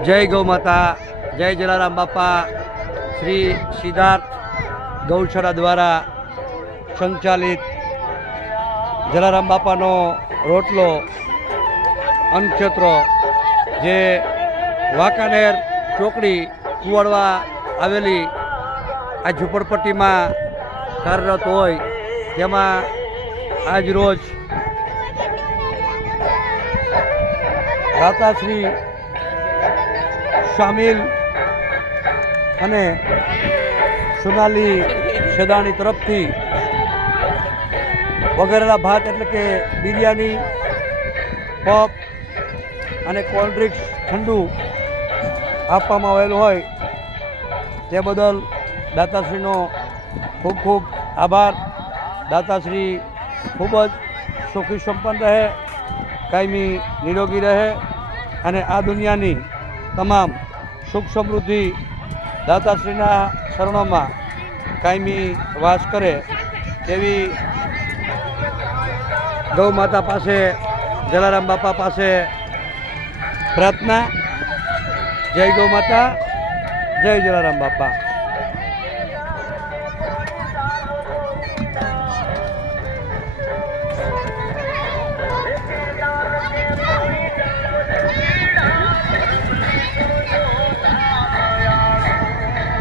જય ગૌ માતા, જય જલારામ બાપા. શ્રી સિદ્ધાર્થ ગૌશાળા દ્વારા સંચાલિત જલારામ બાપાનો રોટલો અન્નક્ષેત્ર જે વાંકાનેર ચોકડી કુવાડવા આવેલી આ ઝૂંપડપટ્ટીમાં કાર્યરત હોય તેમાં આજ રોજ દાતાશ્રી શામિલ અને સોનાલી સેદાણી તરફથી વઘારેલા ભાત એટલે કે બિરયાની, પફ અને કોલ્ડ ડ્રિંક્સ ઠંડુ આપવામાં આવેલું હોય તે બદલ દાતાશ્રીનો ખૂબ ખૂબ આભાર. દાતાશ્રી ખૂબ જ સુખી સંપન્ન રહે, કાયમી નિરોગી રહે અને આ દુનિયાની તમામ સુખ સમૃદ્ધિ દાતાશ્રીના શરણોમાં કાયમી વાસ કરે તેવી ગૌ માતા પાસે, જલારામ બાપા પાસે પ્રાર્થના. જય ગૌ માતા, જય જલારામ બાપા.